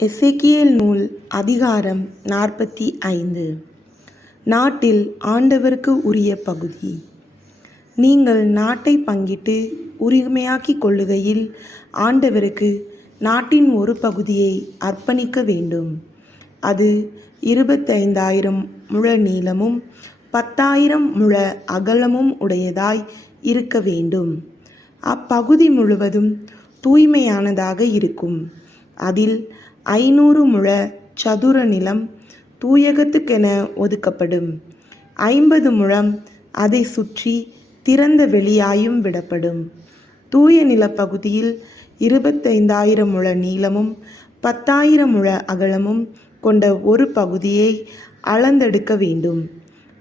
எசேக்கியல் நூல் அதிகாரம் நாற்பத்தி ஐந்து. நாட்டில் ஆண்டவருக்கு உரிய பகுதி. நீங்கள் நாட்டை பங்கிட்டு உரிமையாக்கிக் கொள்ளுகையில் ஆண்டவருக்கு நாட்டின் ஒரு பகுதியை அர்ப்பணிக்க வேண்டும். அது இருபத்தைந்தாயிரம் முழ நீளமும் பத்தாயிரம் முழ அகலமும் உடையதாய் இருக்க வேண்டும். அப்பகுதி முழுவதும் தூய்மையானதாக இருக்கும். அதில் ஐநூறு முழ சதுர நிலம் தூயகத்துக்கென ஒதுக்கப்படும். ஐம்பது முழம் அதை சுற்றி திறந்த வெளியாயும் விடப்படும். தூய நிலப்பகுதியில் இருபத்தைந்தாயிரம் முழ நீளமும் பத்தாயிரம் முழ அகலமும் கொண்ட ஒரு பகுதியை அளந்தெடுக்க வேண்டும்.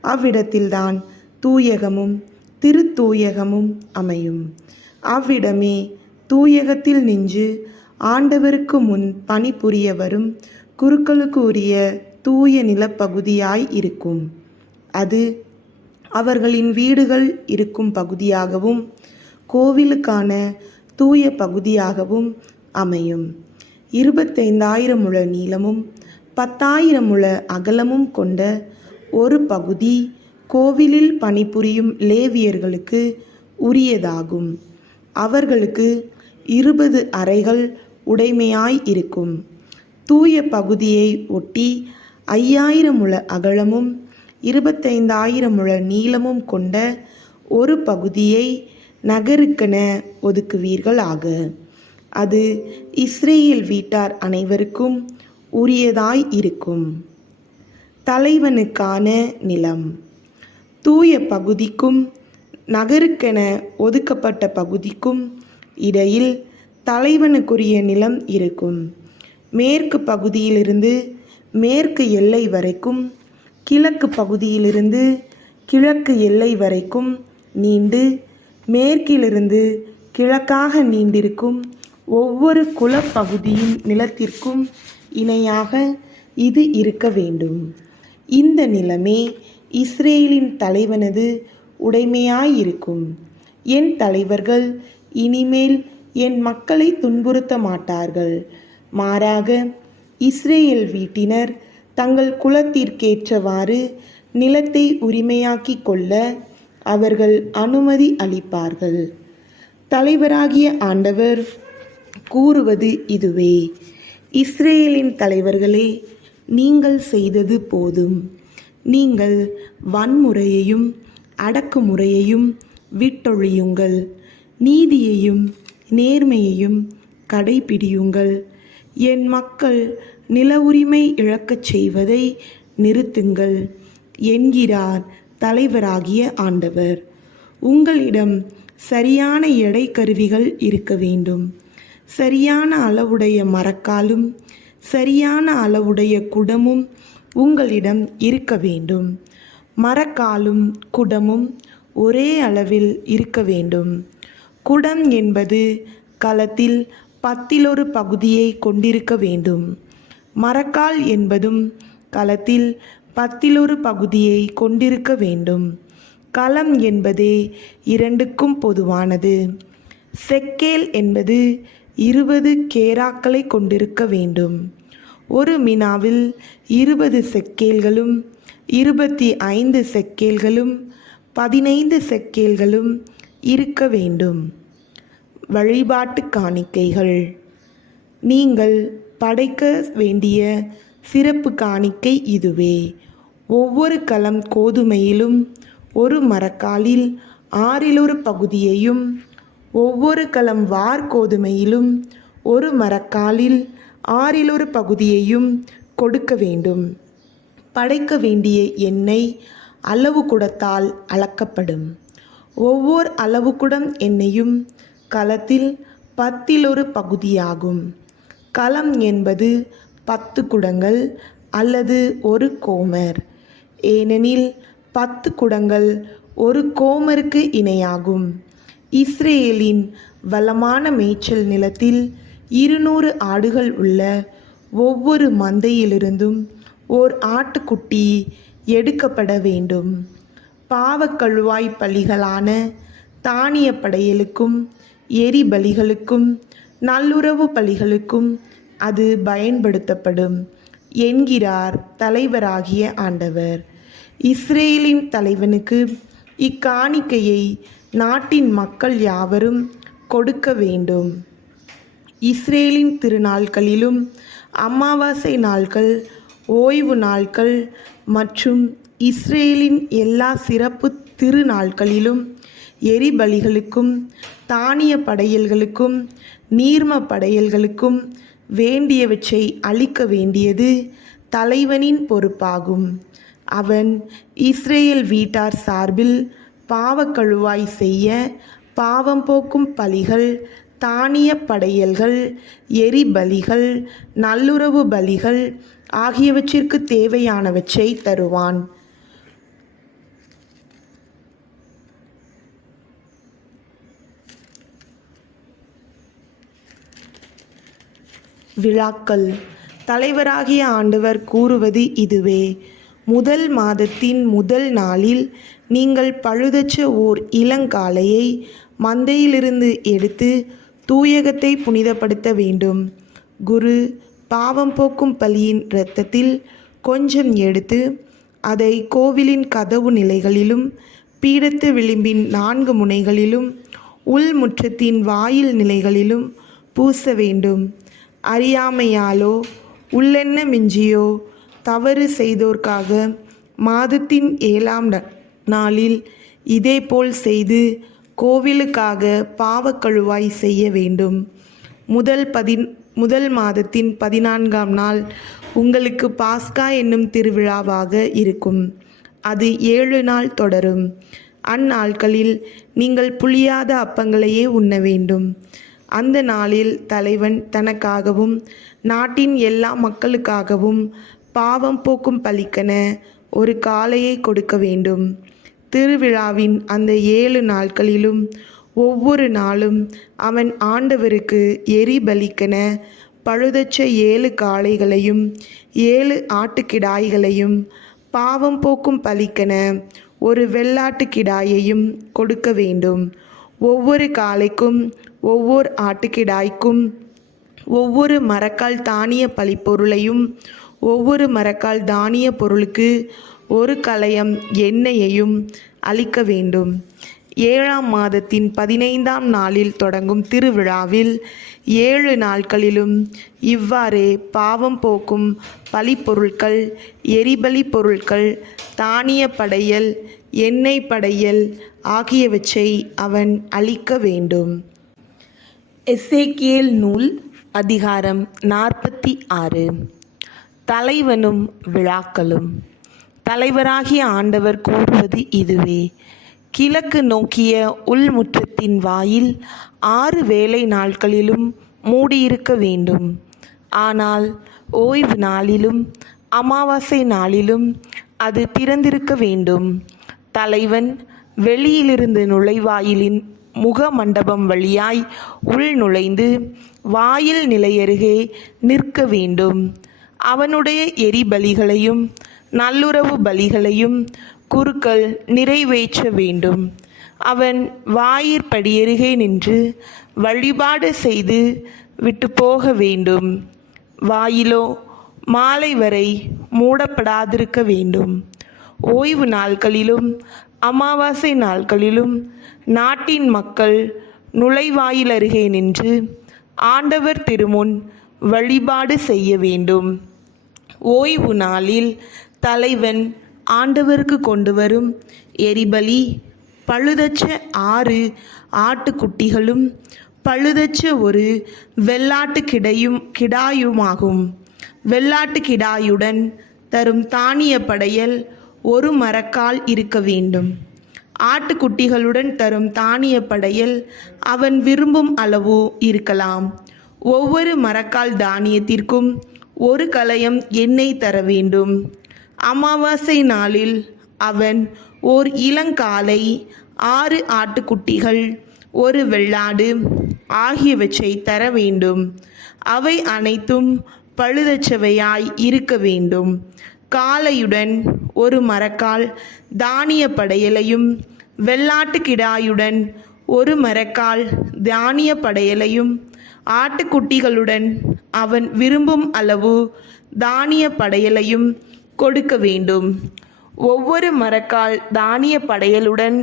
அவ்விடத்தில்தான் தூயகமும் திருத்தூயகமும் அமையும். அவ்விடமே தூயகத்தில் நின்று ஆண்டவருக்கு முன் பணிபுரிய வரும் குருக்களுக்கு உரிய தூய நிலப்பகுதியாய் இருக்கும். அது அவர்களின் வீடுகள் இருக்கும் பகுதியாகவும் கோவிலுக்கான தூய பகுதியாகவும் அமையும். இருபத்தைந்தாயிரம் முழ நீளமும் பத்தாயிரம் முழ அகலமும் கொண்ட ஒரு பகுதி கோவிலில் பணிபுரியும் லேவியர்களுக்கு உரியதாகும். அவர்களுக்கு இருபது அறைகள் உடைமையாய் இருக்கும். தூய பகுதியை ஒட்டி ஐயாயிரம் முழ அகலமும் இருபத்தைந்தாயிரம் முழ நீளமும் கொண்ட ஒரு பகுதியை நகருக்கென ஒதுக்குவீர்கள் ஆக அது இஸ்ரேல் வீட்டார் அனைவருக்கும் உரியதாய் இருக்கும். தலைவனுக்கான நிலம். தூய பகுதிக்கும் நகருக்கென ஒதுக்கப்பட்ட பகுதிக்கும் இடையில் தலைவனுக்குரிய நிலம் இருக்கும். மேற்கு பகுதியிலிருந்து மேற்கு எல்லை வரைக்கும் கிழக்கு பகுதியிலிருந்து கிழக்கு எல்லை வரைக்கும் நீண்டு மேற்கிலிருந்து கிழக்காக நீண்டிருக்கும் ஒவ்வொரு குலப்பகுதியின் நிலத்திற்கும் இணையாக இது இருக்க வேண்டும். இந்த நிலமே இஸ்ரேலின் தலைவனது உடைமையாயிருக்கும் என் தலைவர்கள் இனிமேல் என் மக்களை துன்புறுத்த மாட்டார்கள். மாறாக இஸ்ரேல் வீட்டினர் தங்கள் குலத்திற்கேற்றவாறு நிலத்தை உரிமையாக்கிக் கொள்ள அவர்கள் அனுமதி அளிப்பார்கள். தலைவராகிய ஆண்டவர் கூறுவது இதுவே இஸ்ரேலின் தலைவர்களே நீங்கள் செய்தது போதும். நீங்கள் வன்முறையையும் அடக்குமுறையையும் விட்டொழியுங்கள். நீதியையும் நேர்மையையும் கடைபிடியுங்கள். என் மக்கள் நில உரிமை இழக்கச் செய்வதை நிறுத்துங்கள் என்கிறார் தலைவராகிய ஆண்டவர். உங்களிடம் சரியான எடை கருவிகள் இருக்க வேண்டும். சரியான அளவுடைய மரக்காலும் சரியான அளவுடைய குடமும் உங்களிடம் இருக்க வேண்டும். மரக்காலும் குடமும் ஒரே அளவில் இருக்க வேண்டும். குடம் என்பது களத்தில் பத்திலொரு பகுதியை கொண்டிருக்க வேண்டும். மரக்கால் என்பதும் களத்தில் பத்திலொரு பகுதியை கொண்டிருக்க வேண்டும். களம் என்பதே இரண்டுக்கும் பொதுவானது. செக்கேல் என்பது இருபது கேராக்களை கொண்டிருக்க வேண்டும். ஒரு மினாவில் இருபது செக்கேல்களும் இருபத்தி ஐந்து செக்கேல்களும் பதினைந்து செக்கேல்களும் இருக்க வேண்டும். வழிபாட்டு காணிக்கைகள். நீங்கள் படைக்க வேண்டிய சிறப்பு காணிக்கை இதுவே. ஒவ்வொரு களம் கோதுமையிலும் ஒரு மரக்காலில் ஆறிலொரு பகுதியையும் ஒவ்வொரு களம் வார் கோதுமையிலும் ஒரு மரக்காலில் ஆறிலொரு பகுதியையும் கொடுக்க வேண்டும். படைக்க வேண்டிய எண்ணெய் அளவு குடத்தால் அளக்கப்படும். ஒவ்வொரு அளவு குடம் எண்ணெயும் களத்தில் பத்திலொரு பகுதியாகும். களம் என்பது பத்து குடங்கள் அல்லது ஒரு கோமர். ஏனெனில் பத்து குடங்கள் ஒரு கோமருக்கு இணையாகும். இஸ்ரேலின் வளமான மேய்ச்சல் நிலத்தில் இருநூறு ஆடுகள் உள்ள ஒவ்வொரு மந்தையிலிருந்தும் ஓர் ஆட்டுக்குட்டி எடுக்கப்பட வேண்டும். பாவக்கழுவாய் பள்ளிகளான தானிய படையலுக்கும் எரி பலிகளுக்கும் நல்லுறவு பலிகளுக்கும் அது பயன்படுத்தப்படும் என்கிறார் தலைவராகிய ஆண்டவர். இஸ்ரேலின் தலைவனுக்கு இக்காணிக்கையை நாட்டின் மக்கள் யாவரும் கொடுக்க வேண்டும். இஸ்ரேலின் திருநாட்களிலும் அமாவாசை நாட்கள் ஓய்வு நாட்கள் மற்றும் இஸ்ரேலின் எல்லா சிறப்பு திருநாட்களிலும் எரிபலிகளுக்கும் தானிய படையல்களுக்கும் நீர்ம படையல்களுக்கும் வேண்டியவற்றை அளிக்க வேண்டியது தலைவனின் பொறுப்பாகும். அவன் இஸ்ரேல் வீட்டார் சார்பில் பாவக்கழுவாய் செய்ய பாவம் போக்கும் பலிகள் தானிய படையல்கள் எரிபலிகள் நல்லுறவு பலிகள் ஆகியவற்றிற்கு தேவையானவற்றை தருவான். விழாக்கள். தலைவராகிய ஆண்டவர் கூறுவது இதுவே. முதல் மாதத்தின் முதல் நாளில் நீங்கள் பழுதச்ச ஓர் இளங்காளையை மந்தையிலிருந்து எடுத்து தூயகத்தை புனிதப்படுத்த வேண்டும். குரு பாவம் போக்கும் பலியின் இரத்தத்தில் கொஞ்சம் எடுத்து அதை கோவிலின் கதவு நிலைகளிலும் பீடத்து விளிம்பின் நான்கு முனைகளிலும் உள்முற்றத்தின் வாயில் நிலைகளிலும் பூச வேண்டும். அறியாமையாலோ உள்ளெண்ண மிஞ்சியோ தவறு செய்தோர்க்காக மாதத்தின் ஏழாம் ந- நாளில் இதேபோல் செய்து கோவிலுக்காக பாவக்கழுவாய் செய்ய வேண்டும். முதல் பதின் முதல் மாதத்தின் பதினான்காம் நாள் உங்களுக்கு பாஸ்கா என்னும் திருவிழாவாக இருக்கும். அது ஏழு நாள் தொடரும். அந்நாட்களில் நீங்கள் புளியாத அப்பங்களையே உண்ண வேண்டும். அந்த நாளில் தலைவன் தனக்காகவும் நாட்டின் எல்லா மக்களுக்காகவும் பாவம் போக்கும் பலிக்கென ஒரு காளையை கொடுக்க வேண்டும். திருவிழாவின் அந்த ஏழு நாட்களிலும் ஒவ்வொரு நாளும் அவன் ஆண்டவருக்கு எரி பலிக்கென பழுதச்ச ஏழு காளைகளையும் ஏழு ஆட்டுக்கிடாய்களையும் பாவம் போக்கும் பலிக்கென ஒரு வெள்ளாட்டு கிடாயையும் கொடுக்க வேண்டும். ஒவ்வொரு காளைக்கும் ஒவ்வொரு ஆட்டுக்கிடாய்க்கும் ஒவ்வொரு மரக்கால் தானிய பழிப்பொருளையும் ஒவ்வொரு மரக்கால் தானிய பொருளுக்கு ஒரு கலயம் எண்ணெயையும் அளிக்க வேண்டும். ஏழாம் மாதத்தின் பதினைந்தாம் நாளில் தொடங்கும் திருவிழாவில் ஏழு நாட்களிலும் இவ்வாறே பாவம் போக்கும் பலிப்பொருட்கள் எரிபலி பொருட்கள் தானிய படையல் எண்ணெய் படையல் ஆகியவற்றை அவன் அளிக்க வேண்டும். எசேக்கியல் நூல் அதிகாரம் நாற்பத்தி ஆறு. தலைவனும் விழாக்களும். தலைவராகிய ஆண்டவர் கூறுவது இதுவே. கிழக்கு நோக்கிய உள்முற்றத்தின் வாயில் ஆறு வேலை நாட்களிலும் மூடியிருக்க வேண்டும். ஆனால் ஓய்வு நாளிலும் அமாவாசை நாளிலும் அது திறந்திருக்க வேண்டும். தலைவன் வெளியிலிருந்து நுழைவாயிலின் முக மண்டபம் வழியாய் உள் நுழைந்து வாயில் நிலையருகே நிற்க வேண்டும். அவனுடைய எரிபலிகளையும் நல்லுறவு பலிகளையும் குருக்கள் நிறைவேற்ற வேண்டும். அவன் வாயிற்படியருகே நின்று வழிபாடு செய்து விட்டு போக வேண்டும். வாயிலோ மாலை வரை மூடப்படாதிருக்க வேண்டும். ஓய்வு நாட்களிலும் அமாவாசை நாட்களிலும் நாட்டின் மக்கள் நுழைவாயில் அருகே நின்று ஆண்டவர் திருமுன் வழிபாடு செய்ய வேண்டும். ஓய்வு நாளில் தலைவன் ஆண்டவருக்கு கொண்டு வரும் எரிபலி பழுதச்ச ஆறு ஆட்டுக்குட்டிகளும் பழுதச்ச ஒரு வெள்ளாட்டு கிடையும் கிடாயுமாகும். வெள்ளாட்டு கிடாயுடன் தரும் தானிய படையல் ஒரு மரக்கால் இருக்க வேண்டும். ஆட்டுக்குட்டிகளுடன் தரும் தானிய படையில் அவன் விரும்பும் அளவு இருக்கலாம். ஒவ்வொரு மரக்கால் தானியத்திற்கும் ஒரு கலயம் எண்ணெய் தர வேண்டும். அமாவாசை நாளில் அவன் ஓர் இளங்காலை ஆறு ஆட்டுக்குட்டிகள் ஒரு வெள்ளாடு ஆகியவற்றை தர வேண்டும். அவை அனைத்தும் பழுதச்சவையாய் இருக்க வேண்டும். காலையுடன் ஒரு மரக்கால் தானிய படையலையும் வெள்ளாட்டு கிடாயுடன் ஒரு மரக்கால் தானிய படையலையும் ஆட்டுக்குட்டிகளுடன் அவன் விரும்பும் அளவு தானிய படையலையும் கொடுக்க வேண்டும். ஒவ்வொரு மரக்கால் தானிய படையலுடன்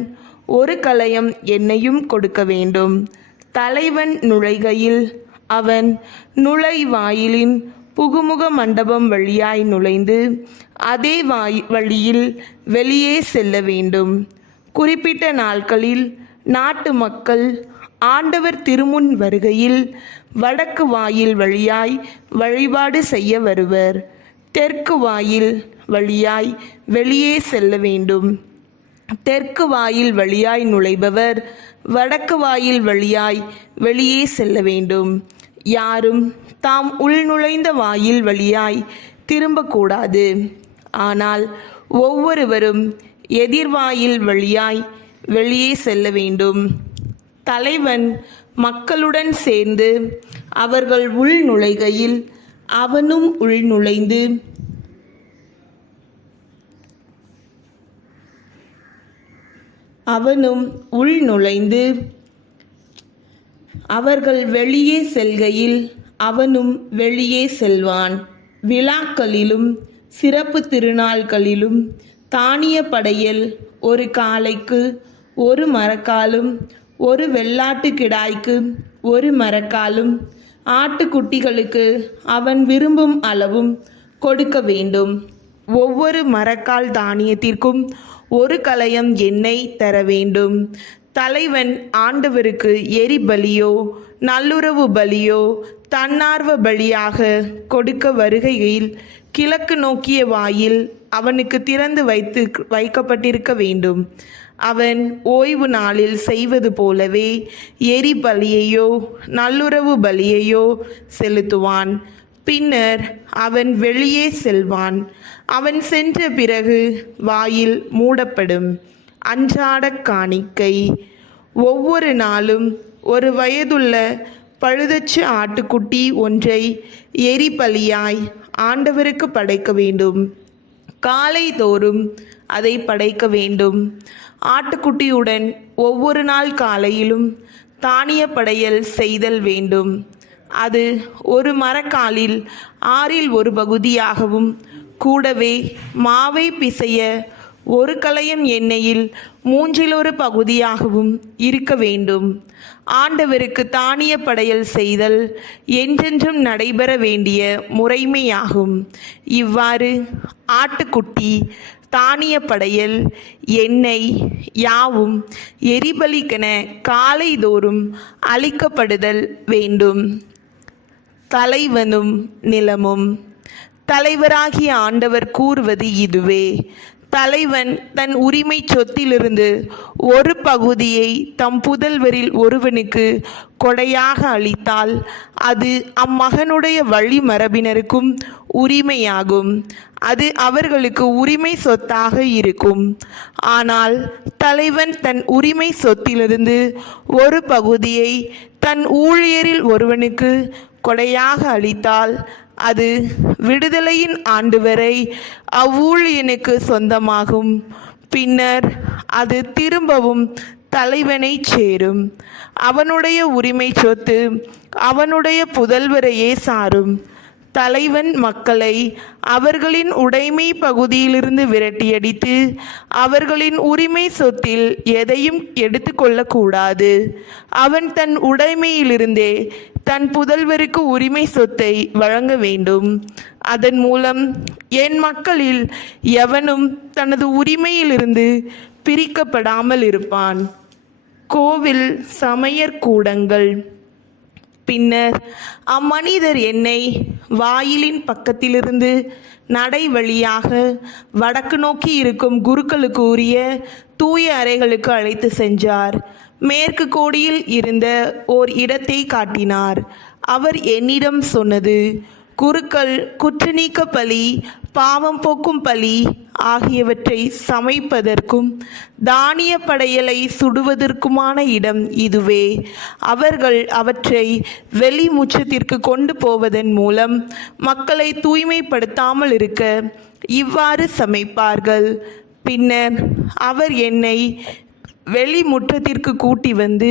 ஒரு கலயம் எண்ணெயும் கொடுக்க வேண்டும். தலைவன் நுழைகையில் அவன் நுழைவாயிலின் புகுமுக மண்டபம் வழியாய் நுழைந்து அதே வாய் வழியில் வெளியே செல்ல வேண்டும். குறிப்பிட்ட நாட்களில் நாட்டு மக்கள் ஆண்டவர் திருமுன் வருகையில் வடக்கு வாயில் வழியாய் வழிபாடு செய்ய வருவர். தெற்கு வாயில் வழியாய் வெளியே செல்ல வேண்டும். தெற்கு வாயில் வழியாய் நுழைபவர் வடக்கு வாயில் வழியாய் வெளியே செல்ல வேண்டும். யாரும் தாம் உள்நுழைந்த வாயில் வழியாய் திரும்பக்கூடாது. ஆனால் ஒவ்வொருவரும் எதிர்வாயில் வழியாய் வெளியே செல்ல வேண்டும். தலைவன் மக்களுடன் சேர்ந்து அவர்கள் உள் நுழைகையில் அவனும் உள் நுழைந்து அவனும் உள் நுழைந்து அவர்கள் வெளியே செல்கையில் அவனும் வெளியே செல்வான். விழாக்களிலும் சிறப்பு திருநாள்களிலும் தானிய படையல் ஒரு காளைக்கு ஒரு மரக்காலும் ஒரு வெள்ளாட்டு கிடாய்க்கு ஒரு மரக்காலும் ஆட்டுக்குட்டிகளுக்கு அவன் விரும்பும் அளவும் கொடுக்க வேண்டும். ஒவ்வொரு மரக்கால் தானியத்திற்கும் ஒரு கலயம் எண்ணெய் தர வேண்டும். தலைவன் ஆண்டவருக்கு எரி பலியோ நல்லுறவு பலியோ தன்னார்வ பலியாக கொடுக்க வருகையில் கிழக்கு நோக்கிய வாயில் அவனுக்கு திறந்து வைத்து வைக்கப்பட்டிருக்க வேண்டும். அவன் ஓய்வு நாளில் செய்வது போலவே எரி பலியையோ நல்லுறவு பலியையோ செலுத்துவான். பின்னர் அவன் வெளியே செல்வான். அவன் சென்ற பிறகு வாயில் மூடப்படும். அன்றாட காணிக்கை. ஒவ்வொரு நாளும் ஒரு வயதுள்ள பழுதச்சு ஆட்டுக்குட்டி ஒன்றை எரிபலியாய் ஆண்டவருக்கு படைக்க வேண்டும். காலை தோறும் அதை படைக்க வேண்டும். ஆட்டுக்குட்டியுடன் ஒவ்வொரு நாள் காலையிலும் தானிய படையல் செய்தல் வேண்டும். அது ஒரு மரக்காலில் ஆறில் ஒரு பகுதியாகவும் கூடவே மாவை பிசைய ஒரு கலையம் எண்ணெயில் மூன்றில் ஒரு பகுதியாகவும் இருக்க வேண்டும். ஆண்டவருக்கு தானிய படையல் செய்தல் என்றென்றும் நடைபெற வேண்டிய முறைமையாகும். இவ்வாறு ஆட்டுக்குட்டி தானிய படையல் எண்ணெய் யாவும் எரிபலிக்கென காலைதோறும் அளிக்கப்படுதல் வேண்டும். தலைவனும் நிலமும். தலைவராகிய ஆண்டவர் கூறுவது இதுவே. தலைவன் தன் உரிமை சொத்திலிருந்து ஒரு பகுதியை தம் புதல்வரில் ஒருவனுக்கு கொடையாக அளித்தால் அது அம்மகனுடைய வழிமரபினருக்கும் உரிமையாகும். அது அவர்களுக்கு உரிமை சொத்தாக இருக்கும். ஆனால் தலைவன் தன் உரிமை சொத்திலிருந்து ஒரு பகுதியை தன் ஊழியரில் ஒருவனுக்கு கொடையாக அளித்தால் அது விடுதலையின் ஆண்டு வரை அவ்வூழியனுக்கு சொந்தமாகும். பின்னர் அது திரும்பவும் தலைவனை சேரும். அவனுடைய உரிமை சொத்து அவனுடைய புதல்வரையே சாரும். தலைவன் மக்களை அவர்களின் உடைமை பகுதியிலிருந்து விரட்டியடித்து அவர்களின் உரிமை சொத்தில் எதையும் எடுத்துக்கொள்ளக்கூடாது. அவன் தன் உடைமையிலிருந்தே தன் புதல்வருக்கு உரிமை சொத்தை வழங்க வேண்டும். அதன் மூலம் என் மக்களில் எவனும் தனது உரிமையிலிருந்து பிரிக்கப்படாமல் இருப்பான். கோவில் சமையற்கூடங்கள். பின்னர் அம்மனிதர் என்னை வாயிலின் பக்கத்திலிருந்து நடை வழியாக வடக்கு நோக்கி இருக்கும் குருக்களுக்கு உரிய தூய அறைகளுக்கு அழைத்து சென்றார். மேற்கு கோடியில் இருந்த ஓர் இடத்தை காட்டினார். அவர் என்னிடம் சொன்னது குருக்கள் குற்றநீக்க பலி பாவம் போக்கும் பலி ஆகியவற்றை சமைப்பதற்கும் தானிய படையலை சுடுவதற்குமான இடம் இதுவே. அவர்கள் அவற்றை வெளி முச்சத்திற்கு கொண்டு போவதன் மூலம் மக்களை தூய்மைப்படுத்தாமல் இருக்க இவ்வாறு சமைப்பார்கள். பின்னர் அவர் என்னை வெளி முற்றத்திற்கு கூட்டி வந்து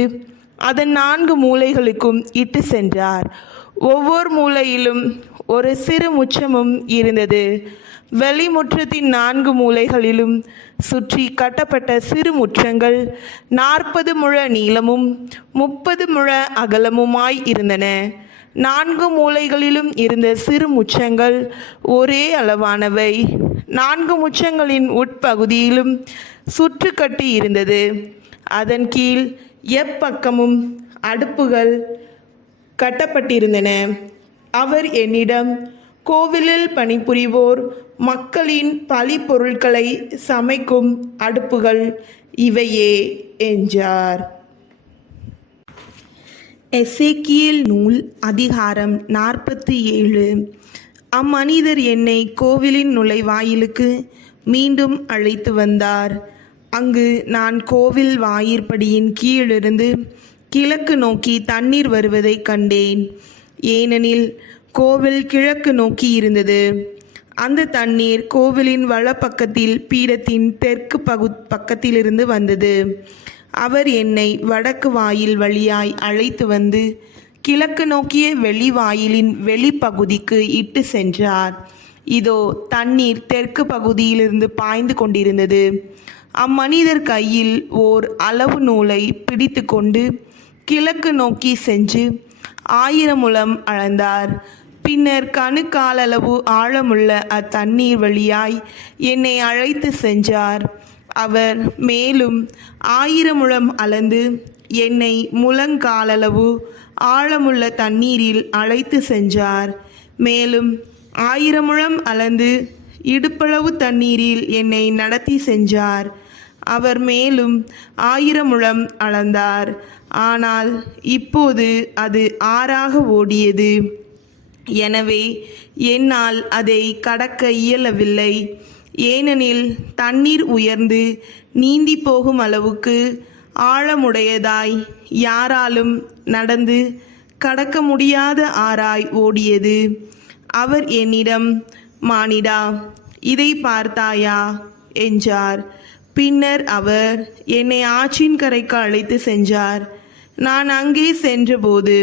அதன் நான்கு மூலைகளுக்கும் இட்டு சென்றார். ஒவ்வொரு மூலையிலும் ஒரு சிறு முச்சமும் இருந்தது. வெளிமுற்றத்தின் நான்கு மூலைகளிலும் சுற்றி கட்டப்பட்ட சிறு முற்றங்கள் நாற்பது முழ நீளமும் முப்பது முழ அகலமுமாய் இருந்தன. நான்கு மூலைகளிலும் இருந்த சிறு முச்சங்கள் ஒரே அளவானவை. நான்கு முச்சங்களின் உட்பகுதியிலும் சுற்றுக்கட்டு இருந்தது. அதன் கீழ் எப்பக்கமும் அடுப்புகள் கட்டப்பட்டிருந்தன. அவர் என்னிடம் கோவிலில் பணிபுரிவோர் மக்களின் பழி பொருட்களை சமைக்கும் அடுப்புகள் இவையே என்றார். எசேக்கியல் நூல் அதிகாரம் நாற்பத்தி ஏழு அம்மனிதர் என்னை கோவிலின் நுழைவாயிலுக்கு மீண்டும் அழைத்து வந்தார். அங்கு நான் கோவில் வாயிற்படியின் கீழிருந்து கிழக்கு நோக்கி தண்ணீர் வருவதைக் கண்டேன். ஏனெனில் கோவில் கிழக்கு நோக்கி இருந்தது. அந்த தண்ணீர் கோவிலின் வலப்பக்கத்தில் பீடத்தின் தெற்கு பகு பக்கத்திலிருந்து வந்தது. அவர் என்னை வடக்கு வாயில் வழியாய் அழைத்து வந்து கிழக்கு நோக்கிய வெளிவாயிலின் வெளிப்பகுதிக்கு இட்டு சென்றார். இதோ தண்ணீர் தெற்கு பகுதியிலிருந்து பாய்ந்து கொண்டிருந்தது. அம்மனிதர் கையில் ஓர் அளவு நூலை பிடித்து கொண்டு கிழக்கு நோக்கி சென்று ஆயிரம் முழம் அளந்தார். பின்னர் கணுக்காலளவு ஆழமுள்ள அத்தண்ணீர் வழியாய் என்னை அழைத்து சென்றார். அவர் மேலும் ஆயிரம் முழம் அளந்து என்னை முழங்காலளவு ஆழமுள்ள தண்ணீரில் அழைத்து சென்றார். மேலும் ஆயிரம் முழம் அளந்து இடுப்பளவு தண்ணீரில் என்னை நடத்தி சென்றார். அவர் மேலும் ஆயிரம் முழம் அளந்தார். ஆனால் இப்போது அது ஆறாக ஓடியது. எனவே என்னால் அதை கடக்க இயலவில்லை. ஏனெனில் தண்ணீர் உயர்ந்து நீந்தி போகும் அளவுக்கு ஆழமுடையதாய் யாராலும் நடந்து கடக்க முடியாத ஆறாய் ஓடியது. அவர் என்னிடம் மானிடா இதை பார்த்தாயா? என்றார். பின்னர் அவர் என்னை ஆற்றின் கரைக்கு அழைத்து சென்றார். நான் அங்கே சென்றபோது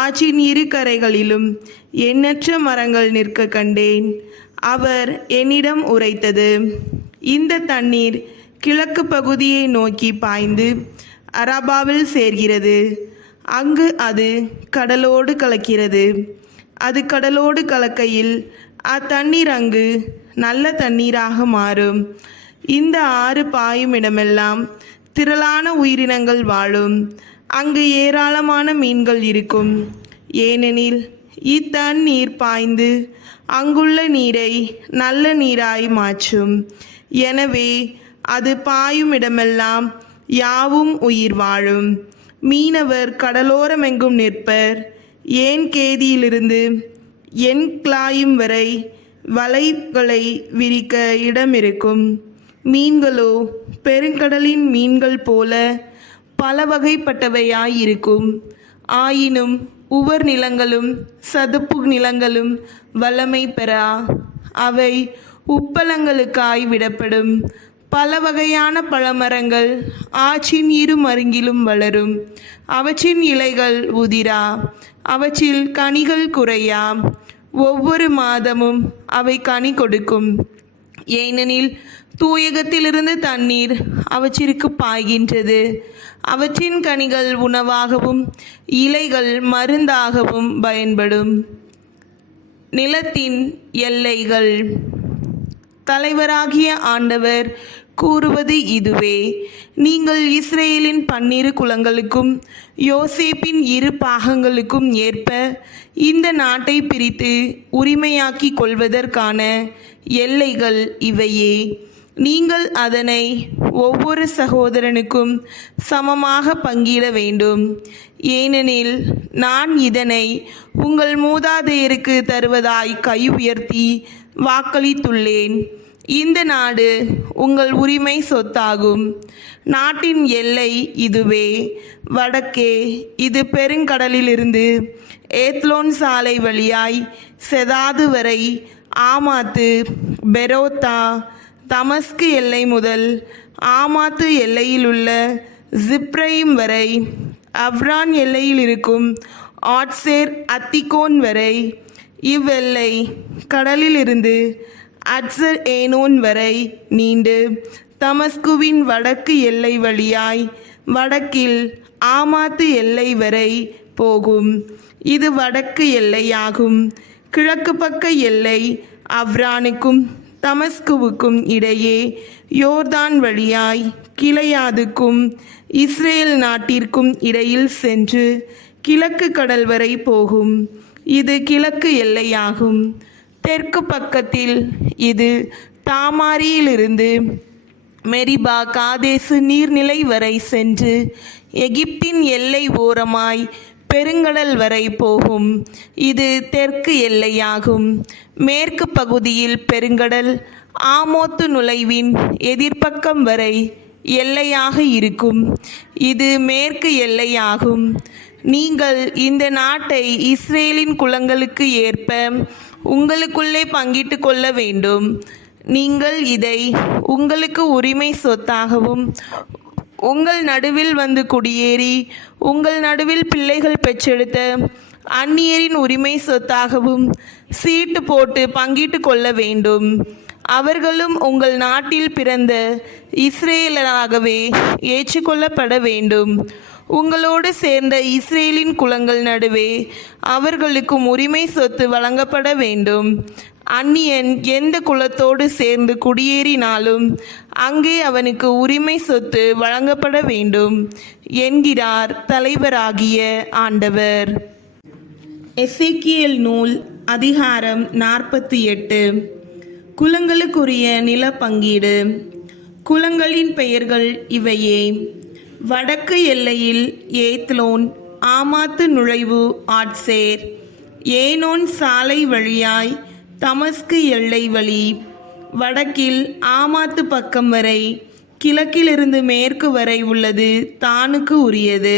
ஆற்றின் இரு கரைகளிலும் எண்ணற்ற மரங்கள் நிற்க கண்டேன். அவர் என்னிடம் உரைத்தது இந்த தண்ணீர் கிழக்கு பகுதியை நோக்கி பாய்ந்து அரபாவில் சேர்கிறது. அங்கு அது கடலோடு கலக்கிறது. அது கடலோடு கலக்கையில் அத்தண்ணீர் அங்கு நல்ல தண்ணீராக மாறும். இந்த ஆறு பாயும் இடமெல்லாம் திரளான உயிரினங்கள் வாழும். அங்கு ஏராளமான மீன்கள் இருக்கும். ஏனெனில் இத்தண்ணீர் பாய்ந்து அங்குள்ள நீரை நல்ல நீராய் மாற்றும். எனவே அது பாயும் இடமெல்லாம் யாவும் உயிர் வாழும். மீனவர் கடலோரமெங்கும் நிற்பர். ஏன் கேதியிலிருந்து என் கிளாயும் வரை வலைகளை விரிக்க இடம் இருக்கும் மீன்களோ பெருங்கடலின் மீன்கள் போல பல வகைப்பட்டவையாயிருக்கும் ஆயினும் உவர் நிலங்களும் சதுப்பு நிலங்களும் வல்லமை பெறா. அவை உப்பளங்களுக்காய் விடப்படும். பல வகையான பழமரங்கள் ஆற்றின் இரு மருங்கிலும் வளரும். அவற்றின் இலைகள் உதிரா. அவற்றில் கனிகள் குறையா. ஒவ்வொரு மாதமும் அவை கனி கொடுக்கும். ஏனெனில் தூயகத்திலிருந்து தண்ணீர் அவற்றிற்கு பாய்கின்றது. அவற்றின் கனிகள் உணவாகவும் இலைகள் மருந்தாகவும் பயன்படும். நிலத்தின் எல்லைகள். தலைவராகிய ஆண்டவர் கூறுவது இதுவே. நீங்கள் இஸ்ரேலின் பன்னிரு குலங்களுக்கும் யோசேப்பின் இரு பாகங்களுக்கும் ஏற்ப இந்த நாட்டை பிரித்து உரிமையாக்கி கொள்வதற்கான எல்லைகள் இவையே. நீங்கள் அதனை ஒவ்வொரு சகோதரனுக்கும் சமமாக பங்கிட வேண்டும். ஏனெனில் நான் இதனை உங்கள் மூதாதையருக்கு தருவதாய் கை உயர்த்தி வாக்களித்துள்ளேன். இந்த நாடு உங்கள் உரிமை சொத்தாகும். நாட்டின் எல்லை இதுவே. வடக்கே இது பெருங்கடலிலிருந்து ஏத்லோன் சாலை வழியாய் செதாது வரை ஆமாத்து பெரோத்தா தமஸ்கு எல்லை முதல் ஆமாத்து எல்லையில் உள்ள ஜிப்ரைம் வரை அவ்ரான் எல்லையில் இருக்கும் ஆட்சேர் அத்திகோன் வரை இவ்வெல்லை கடலிலிருந்து அட்சர் ஏனோன் வரை நீண்டு தமஸ்குவின் வடக்கு எல்லை வழியாய் வடக்கில் ஆமாத்து எல்லை வரை போகும். இது வடக்கு எல்லையாகும். கிழக்கு பக்க எல்லை அவ்ரானுக்கும் தமஸ்குவுக்கும் இடையே யோர்தான் வழியாய் கிளையாதுக்கும் இஸ்ரேல் நாட்டிற்கும் இடையில் சென்று கிழக்கு கடல் வரை போகும். இது கிழக்கு எல்லையாகும். தெற்கு பக்கத்தில் இது தாமாரியிலிருந்து மெரிபா காதேசு நீர்நிலை வரை சென்று எகிப்தின் எல்லை ஓரமாய் பெருங்கடல் வரை போகும். இது தெற்கு எல்லையாகும். மேற்கு பகுதியில் பெருங்கடல் ஆமோத்து நுழைவின் எதிர்ப்பக்கம் வரை எல்லையாக இருக்கும். இது மேற்கு எல்லையாகும். நீங்கள் இந்த நாட்டை இஸ்ரேலின் குலங்களுக்கு ஏற்ப உங்களுக்குள்ளே பங்கிட்டு கொள்ள வேண்டும். நீங்கள் இதை உங்களுக்கு உரிமை சொத்தாகவும் உங்கள் நடுவில் வந்து குடியேறி உங்கள் நடுவில் பிள்ளைகள் பெற்றெடுத்த அந்நியரின் உரிமை சொத்தாகவும் சீட்டு போட்டு பங்கிட்டு கொள்ள வேண்டும். அவர்களும் உங்கள் நாட்டில் பிறந்த இஸ்ரேலராகவே ஏற்றுக்கொள்ளப்பட வேண்டும். உங்களோடு சேர்ந்த இஸ்ரேலின் குலங்கள் நடுவே அவர்களுக்கும் உரிமை சொத்து வழங்கப்பட வேண்டும். அந்நியன் எந்த குலத்தோடு சேர்ந்து குடியேறினாலும் அங்கே அவனுக்கு உரிமை சொத்து வழங்கப்பட வேண்டும் என்கிறார் தலைவராகிய ஆண்டவர். எசேக்கியேல் நூல் அதிகாரம் நாற்பத்தி எட்டு. குலங்களுக்குரிய நில பங்கீடு குலங்களின் பெயர்கள் இவையே. வடக்கு எல்லையில் ஏத்லோன் ஆமாத்து நுழைவு ஆட்சேர். ஏனோன் சாலை வழியாய் தமஸ்கு எல்லை வழி. வடக்கில் ஆமாத்து பக்கம் வரை கிழக்கிலிருந்து மேற்கு வரை உள்ளது தானுக்கு உரியது.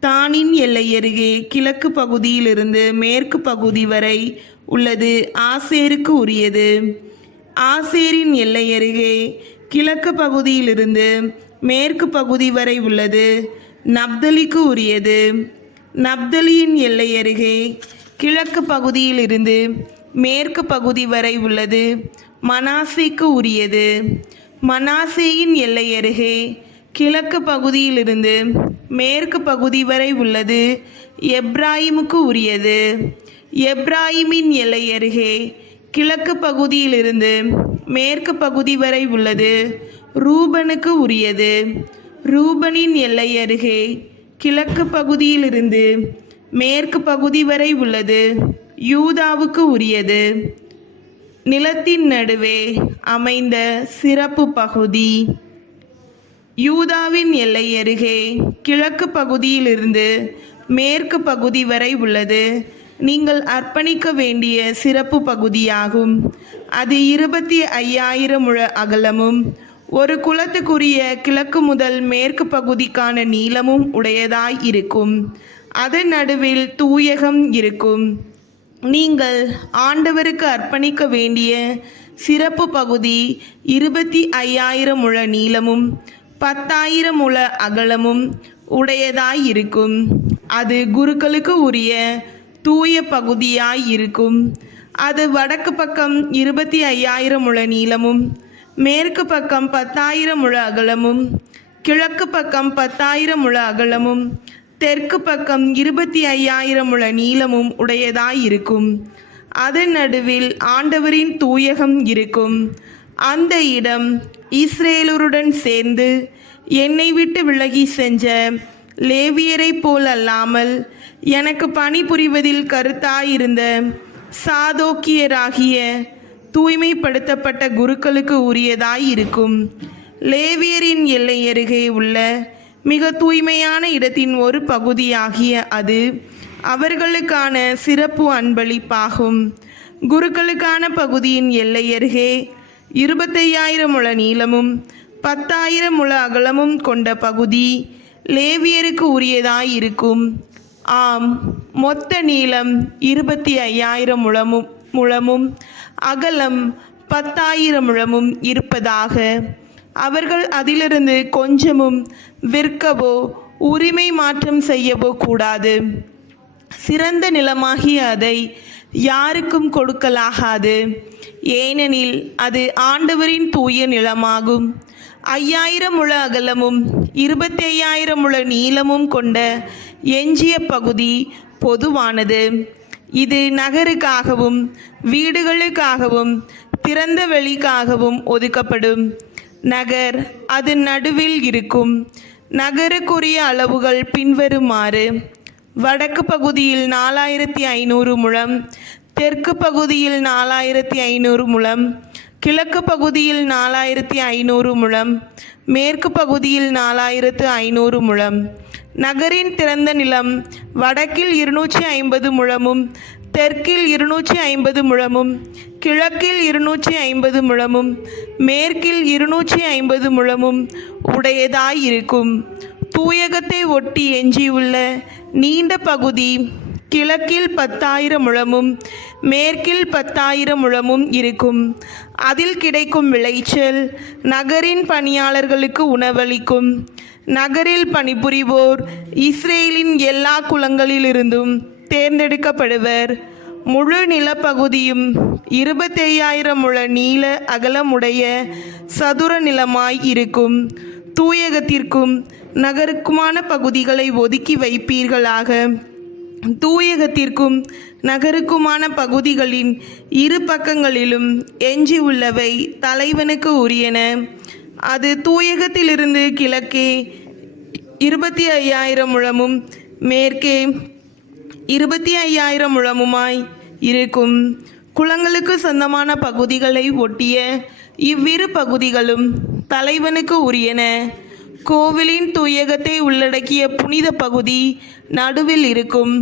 தானின் எல்லை அருகே கிழக்கு பகுதியிலிருந்து மேற்கு பகுதி வரை உள்ளது ஆசேருக்கு உரியது. ஆசேரின் எல்லை அருகே கிழக்கு பகுதியிலிருந்து மேற்கு பகுதி வரை உள்ளது. நப்தலிக்கு உரியது. நப்தலியின் எல்லை அருகே கிழக்கு பகுதியிலிருந்து மேற்கு பகுதி வரை உள்ளது. மனாசிக்கு உரியது. மனாசேயின் எல்லை அருகே கிழக்கு பகுதியிலிருந்து மேற்கு பகுதி வரை உள்ளது. எப்ராஹிமுக்கு உரியது. எப்ராஹிமின் எல்லை அருகே கிழக்கு பகுதியிலிருந்து மேற்கு பகுதி வரை உள்ளது. ரூபனுக்கு உரியது. ரூபனின் எல்லை அருகே கிழக்கு பகுதியிலிருந்து மேற்கு பகுதி வரை உள்ளது. யூதாவுக்கு உரியது. நிலத்தின் நடுவே அமைந்த சிறப்பு பகுதி. யூதாவின் எல்லை அருகே கிழக்கு பகுதியிலிருந்து மேற்கு பகுதி வரை உள்ளது. நீங்கள் அர்ப்பணிக்க வேண்டிய சிறப்பு பகுதியாகும். அது இருபத்தி ஐயாயிரம் முழ அகலமும் ஒரு குலத்துக்குரிய கிழக்கு முதல் மேற்கு பகுதிக்கான நீளமும் உடையதாய் இருக்கும். அதன் நடுவில் தூயகம் இருக்கும். நீங்கள் ஆண்டவருக்கு அர்ப்பணிக்க வேண்டிய சிறப்பு பகுதி இருபத்தி ஐயாயிரம் முழ நீளமும் பத்தாயிரம் முழ அகலமும் உடையதாய் இருக்கும். அது குருக்களுக்கு உரிய தூய பகுதியாய் இருக்கும். அது வடக்கு பக்கம் இருபத்தி ஐயாயிரம் முழ நீளமும் மேற்கு பக்கம் பத்தாயிரம் முழ அகலமும் கிழக்கு பக்கம் பத்தாயிரம் முழ அகலமும் தெற்கு பக்கம் இருபத்தி ஐயாயிரம் முழ நீளமும் உடையதாய் இருக்கும் அதன் நடுவில் ஆண்டவரின் தூயகம் இருக்கும். அந்த இடம் இஸ்ரேலருடன் சேர்ந்து என்னை விட்டு விலகி சென்ற லேவியரைப் போல் அல்லாமல் எனக்கு பணிபுரிவதில் கருத்தாயிருந்த சாதோக்கியராகிய தூய்மைப்படுத்தப்பட்ட குருக்களுக்கு உரியதாய் இருக்கும் லேவியரின் எல்லை அருகே உள்ள மிக தூய்மையான இடத்தின் ஒரு பகுதியாகிய அது அவர்களுக்கான சிறப்பு அன்பளிப்பாகும். குருக்களுக்கான பகுதியின் எல்லை அருகே இருபத்தையாயிரம் முழ நீளமும் பத்தாயிரம் முழ அகலமும் கொண்ட பகுதி லேவியருக்கு உரியதாய் இருக்கும் ஆம் மொத்த நீளம் இருபத்தி ஐயாயிரம் முழமும் முழமும் அகலம் பத்தாயிரம் முழமும் இருப்பதாக. அவர்கள் அதிலிருந்து கொஞ்சமும் விற்கவோ உரிமை மாற்றம் செய்யவோ கூடாது. சிறந்த நிலமாகி அதை யாருக்கும் கொடுக்கலாகாது. ஏனெனில் அது ஆண்டவரின் தூய நிலமாகும். ஐயாயிரம் முழ அகலமும் இருபத்தி ஐயாயிரம் முழ நீளமும் கொண்ட எஞ்சிய பகுதி பொதுவானது. இது நகருக்காகவும் வீடுகளுக்காகவும் திறந்த வெளிக்காகவும் ஒதுக்கப்படும். நகர் அதன் நடுவில் இருக்கும். நகருக்குரிய அளவுகள் பின்வருமாறு. வடக்கு பகுதியில் நாலாயிரத்தி ஐநூறு முழம் தெற்கு பகுதியில் நாலாயிரத்தி ஐநூறு முழம் கிழக்கு பகுதியில் நாலாயிரத்தி ஐநூறு முழம் மேற்கு பகுதியில் நாலாயிரத்து ஐநூறு முழம். நகரின் திறந்த நிலம் வடக்கில் இருநூற்றி ஐம்பது முழமும் தெற்கில் இருநூற்றி ஐம்பது முழமும் கிழக்கில் இருநூற்றி ஐம்பது முழமும் மேற்கில் இருநூற்றி ஐம்பது முழமும் உடையதாயிருக்கும். தூயகத்தை ஒட்டி எஞ்சியுள்ள நீண்ட பகுதி கிழக்கில் பத்தாயிரம் முழமும் மேற்கில் பத்தாயிரம் முழமும் இருக்கும். அதில் கிடைக்கும் விளைச்சல் நகரின் பணியாளர்களுக்கு உணவளிக்கும். நகரில் பணிபுரிவோர் இஸ்ரேலின் எல்லா குலங்களிலிருந்தும் தேர்ந்தெடுக்கப்படுவர். முழு நிலப்பகுதியும் இருபத்தையாயிரம் முழ நீள அகலமுடைய சதுர நிலமாய் இருக்கும். தூயகத்திற்கும் நகருக்குமான பகுதிகளை ஒதுக்கி வைப்பீர்களாக. தூயகத்திற்கும் நகருக்குமான பகுதிகளின் இரு பக்கங்களிலும் எஞ்சி உள்ளவை தலைவனுக்கு உரியன. அது தூயகத்திலிருந்து கிழக்கே இருபத்தி ஐயாயிரம் முழமும் மேற்கே இருபத்தி ஐயாயிரம் முழமுமாய் இருக்கும். குளங்களுக்கு சொந்தமான பகுதிகளை ஒட்டிய இவ்விரு பகுதிகளும் தலைவனுக்கு உரியன. கோவிலின் தூயகத்தை உள்ளடக்கிய புனித பகுதி நடுவில் இருக்கும்.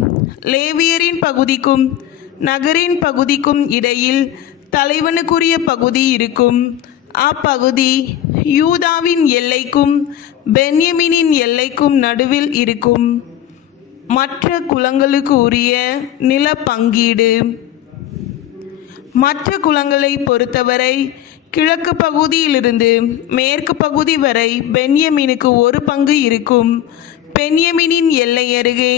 லேவியரின் பகுதிக்கும் நகரின் பகுதிக்கும் இடையில் தலைவனுக்குரிய பகுதி இருக்கும். அப்பகுதி யூதாவின் எல்லைக்கும் பென்யமினின் எல்லைக்கும் நடுவில் இருக்கும். மற்ற குலங்களுக்கு உரிய நில பங்கீடு மற்ற குலங்களை பொறுத்தவரை கிழக்கு பகுதியிலிருந்து மேற்கு பகுதி வரை பென்யமீனுக்கு ஒரு பங்கு இருக்கும். பென்யமீனின் எல்லை அருகே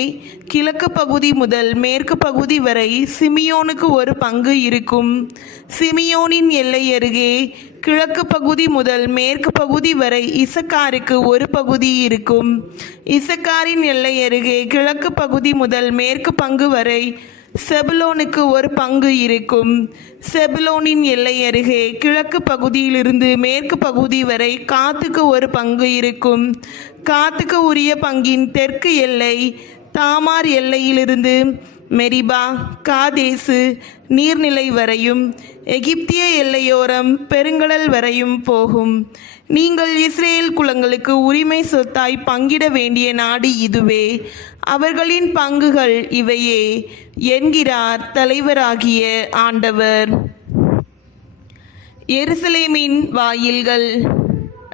கிழக்கு பகுதி முதல் மேற்கு பகுதி வரை சிமியோனுக்கு ஒரு பங்கு இருக்கும். சிமியோனின் எல்லை அருகே கிழக்கு பகுதி முதல் மேற்கு பகுதி வரை இசக்காருக்கு ஒரு பகுதி இருக்கும். இசக்காரின் எல்லை அருகே கிழக்கு பகுதி முதல் மேற்கு பங்கு வரை செபுலோனுக்கு ஒரு பங்கு இருக்கும். செபுலோனின் எல்லை அருகே கிழக்கு பகுதியிலிருந்து மேற்கு பகுதி வரை காத்துக்கு ஒரு பங்கு இருக்கும். காத்துக்கு உரிய பங்கின் தெற்கு எல்லை தாமார் எல்லையிலிருந்து மெரிபா காதேசு நீர்நிலை வரையும் எகிப்திய எல்லையோரம் பெருங்கடல் வரையும் போகும். நீங்கள் இஸ்ரேல் குலங்களுக்கு உரிமை சொத்தாய் பங்கிட வேண்டிய நாடு இதுவே. அவர்களின் பங்குகள் இவையே என்கிறார் தலைவராகிய ஆண்டவர். எருசலேமின் வாயில்கள்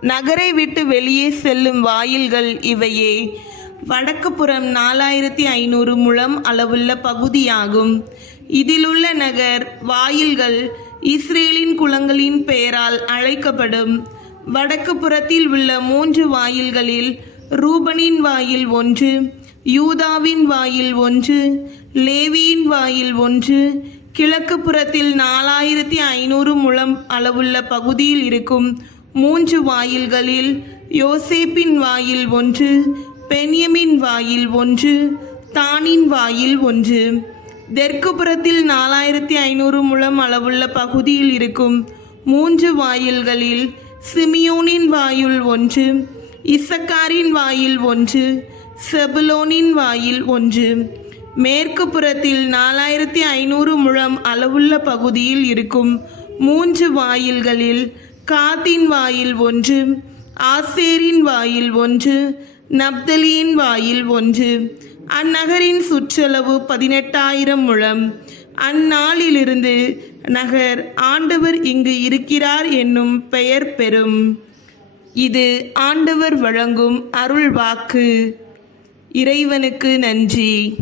நகரை விட்டு வெளியே செல்லும் வாயில்கள் இவையே. வடக்கு புறம் நாலாயிரத்தி ஐநூறு முழம் அளவுள்ள பகுதியாகும். இதிலுள்ள நகர் வாயில்கள் இஸ்ரேலின் குளங்களின் பெயரால் அழைக்கப்படும். வடக்கு புறத்தில் உள்ள மூன்று வாயில்களில் ரூபனின் வாயில் ஒன்று யூதாவின் வாயில் ஒன்று லேவியின் வாயில் ஒன்று கிழக்கு புறத்தில் நாலாயிரத்தி ஐநூறு முழம் அளவுள்ள பகுதியில் இருக்கும் மூன்று வாயில்களில் யோசேப்பின் வாயில் ஒன்று பென்யமின் வாயில் ஒன்று தானின் வாயில் ஒன்று. தெற்கு புறத்தில் நாலாயிரத்தி ஐநூறு முழம் அளவுள்ள பகுதியில் இருக்கும் மூன்று வாயில்களில் சிமியோனின் வாயில் ஒன்று இசக்காரின் வாயில் ஒன்று செபுலோனின் வாயில் ஒன்று. மேற்கு புறத்தில் நாலாயிரத்தி ஐநூறு முழம் அளவுள்ள பகுதியில் இருக்கும் மூன்று வாயில்களில் காத்தின் வாயில் ஒன்று ஆசேரின் வாயில் ஒன்று நப்தலியின் வாயில் ஒன்று. அந்நகரின் சுற்றளவு பதினெட்டாயிரம் முழம். அந்நாளிலிருந்து நகர் ஆண்டவர் இங்கு இருக்கிறார் என்னும் பெயர் பெறும். இது ஆண்டவர் வழங்கும் அருள் வாக்கு இறைவனுக்கு நன்றி.